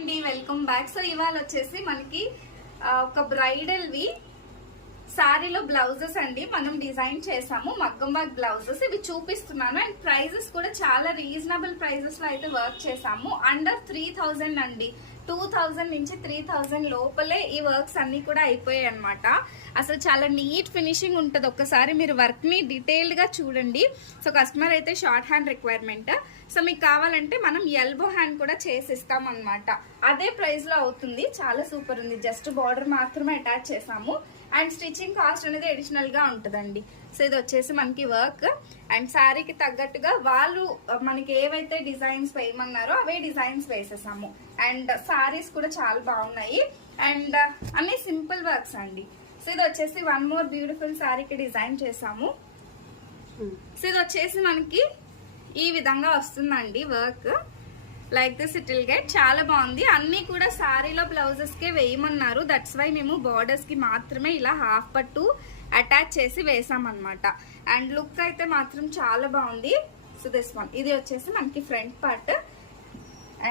అండి welcome back. So ఇవాళ వచ్చేసి మనకి ఒక బ్రైడల్ వి సారీలో బ్లౌజెస్ అండి మనం డిజైన్ చేసాము. మగ్గం వర్క్ బ్లౌజెస్ ఇవి చూపిస్తున్నాను. అండ్ ప్రైజెస్ కూడా చాలా రీజనబుల్ ప్రైజెస్ లో అయితే వర్క్ చేసాము. అండర్ 3000 అండి. 2000 నుంచి 3000 లోపలే ఈ వర్క్స్ అన్ని కూడా అయిపోయాయి అనమాట. అసలు చాలా నీట్ ఫినిషింగ్ ఉంటుంది. ఒక్కసారి మీరు వర్క్ ని డీటెయిల్డ్ గా చూడండి. సో కస్టమర్ అయితే షార్ట్ హ్యాండ్ రిక్వైర్మెంట్. సో మీకు కావాలంటే మనం ఎల్బో హ్యాండ్ కూడా చేసిస్తాం అనమాట. అదే ప్రైస్ లో అవుతుంది. చాలా సూపర్ ఉంది. జస్ట్ బార్డర్ మాత్రమే అటాచ్ చేసాము. అండ్ స్టిచ్చింగ్ కాస్ట్ అనేది అడిషనల్ గా ఉంటుందండి. సో ఇది వచ్చేసి మనకి వర్క్ అండ్ శారీకి తగ్గట్టుగా వాళ్ళు మనకి ఏవైతే డిజైన్స్ వేయమన్నారో అవే డిజైన్స్ వేసేసాము. అండ్ శారీస్ కూడా చాలా బాగున్నాయి. అండ్ అన్ని సింపుల్ వర్క్స్ అండి. సో ఇది వచ్చేసి వన్ మోర్ బ్యూటిఫుల్ శారీకి డిజైన్ చేసాము. సో ఇది వచ్చేసి మనకి ఈ విధంగా వస్తుందండి work. Like this it will get. చాలా బాగుంది. అన్ని కూడా శారీలో బ్లౌజెస్ కే వేయమన్నారు. దట్స్ వై మేము బార్డర్స్ కి మాత్రమే ఇలా హాఫ్ పట్టు అటాచ్ చేసి వేసామన్నమాట. అండ్ లుక్ అయితే మాత్రం చాలా బాగుంది. సో దిస్ వన్ ఇది వచ్చేసి మనకి front part.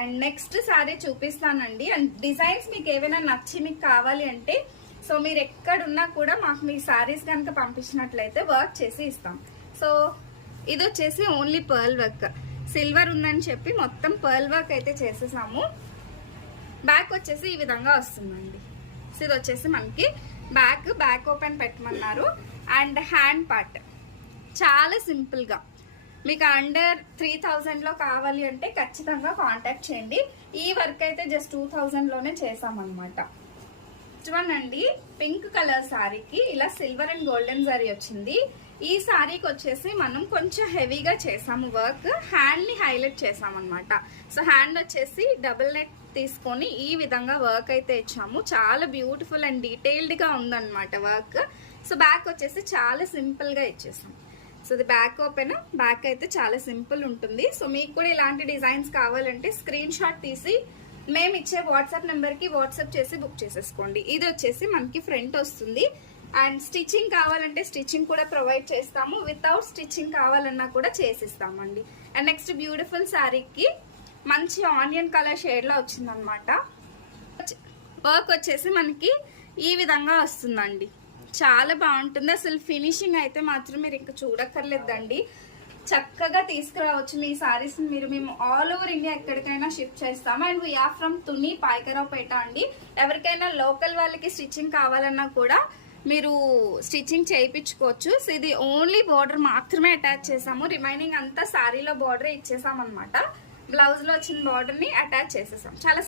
And next sari చూపిస్తానండి. అండ్ డిజైన్స్ మీకు ఏవైనా నచ్చి మీకు కావాలి అంటే సో మీరు ఎక్కడున్నా కూడా మాకు మీ శారీస్ కనుక పంపించినట్లయితే వర్క్ చేసి ఇస్తాం. సో ఇది వచ్చేసి ఓన్లీ పర్ల్ వర్క్. సిల్వర్ ఉందని చెప్పి మొత్తం పర్ల్ వర్క్ అయితే చేసేసాము. బ్యాక్ వచ్చేసి ఈ విధంగా వస్తుందండి. సో ఇది వచ్చేసి మనకి బ్యాక్ ఓపెన్ పెట్టమన్నారు. అండ్ హ్యాండ్ పార్ట్ చాలా సింపుల్ గా మీకు అండర్ 3000 లో కావాలి అంటే ఖచ్చితంగా కాంటాక్ట్ చేయండి. ఈ వర్క్ అయితే జస్ట్ 2000 లోనే చేసామన్నమాట. వన్ అండి పింక్ కలర్ శారీకి ఇలా సిల్వర్ అండ్ గోల్డెన్ శారీ వచ్చింది. ఈ శారీకి వచ్చేసి మనం కొంచెం హెవీగా చేసాము వర్క్. హ్యాండ్ ని హైలైట్ చేసామన్నమాట. సో హ్యాండ్ వచ్చేసి డబుల్ నెక్ తీసుకొని ఈ విధంగా వర్క్ అయితే ఇచ్చాము. చాలా బ్యూటిఫుల్ అండ్ డీటెయిల్డ్ గా ఉందన్నమాట వర్క్. సో బ్యాక్ వచ్చేసి చాలా సింపుల్ గా ఇచ్చేసాం. సో ఇది బ్యాక్ ఓపెన్. బ్యాక్ అయితే చాలా సింపుల్ ఉంటుంది. సో మీకు కూడా ఇలాంటి డిజైన్స్ కావాలంటే స్క్రీన్ షాట్ తీసి మేము ఇచ్చే వాట్సాప్ నెంబర్ కి వాట్సాప్ చేసి బుక్ చేసేసుకోండి. ఇది వచ్చేసి మనకి ఫ్రంట్ వస్తుంది. అండ్ స్టిచ్చింగ్ కావాలంటే స్టిచ్చింగ్ కూడా ప్రొవైడ్ చేస్తాము. వితౌట్ స్టిచ్చింగ్ కావాలన్నా కూడా చేసిస్తామండి. అండ్ నెక్స్ట్ బ్యూటిఫుల్ శారీకి మంచి ఆనియన్ కలర్ షేడ్ లో వచ్చిందనమాట. వర్క్ వచ్చేసి మనకి ఈ విధంగా వస్తుందండి. చాలా బాగుంటుంది. అసలు ఫినిషింగ్ అయితే మాత్రం మీరు ఇంకా చూడక్కర్లేదండి. చక్కగా తీసుకురావచ్చు మీ సారీస్. మేము ఆల్ ఓవర్ ఇండియా ఎక్కడికైనా షిఫ్ట్ చేస్తాము. And we are from Tuni Payakaraopeta అండి. ఎవరికైనా లోకల్ వాళ్ళకి స్టిచ్చింగ్ కావాలన్నా కూడా మీరు స్టిచ్చింగ్ చేయించుకోవచ్చు. సో ఇది ఓన్లీ బార్డర్ మాత్రమే అటాచ్ చేసాము. రిమైనింగ్ అంతా శారీలో బార్డర్ ఇచ్చేసాం అనమాట. బ్లౌజ్ లో వచ్చిన బార్డర్ ని అటాచ్ చేసేసాం. చాలా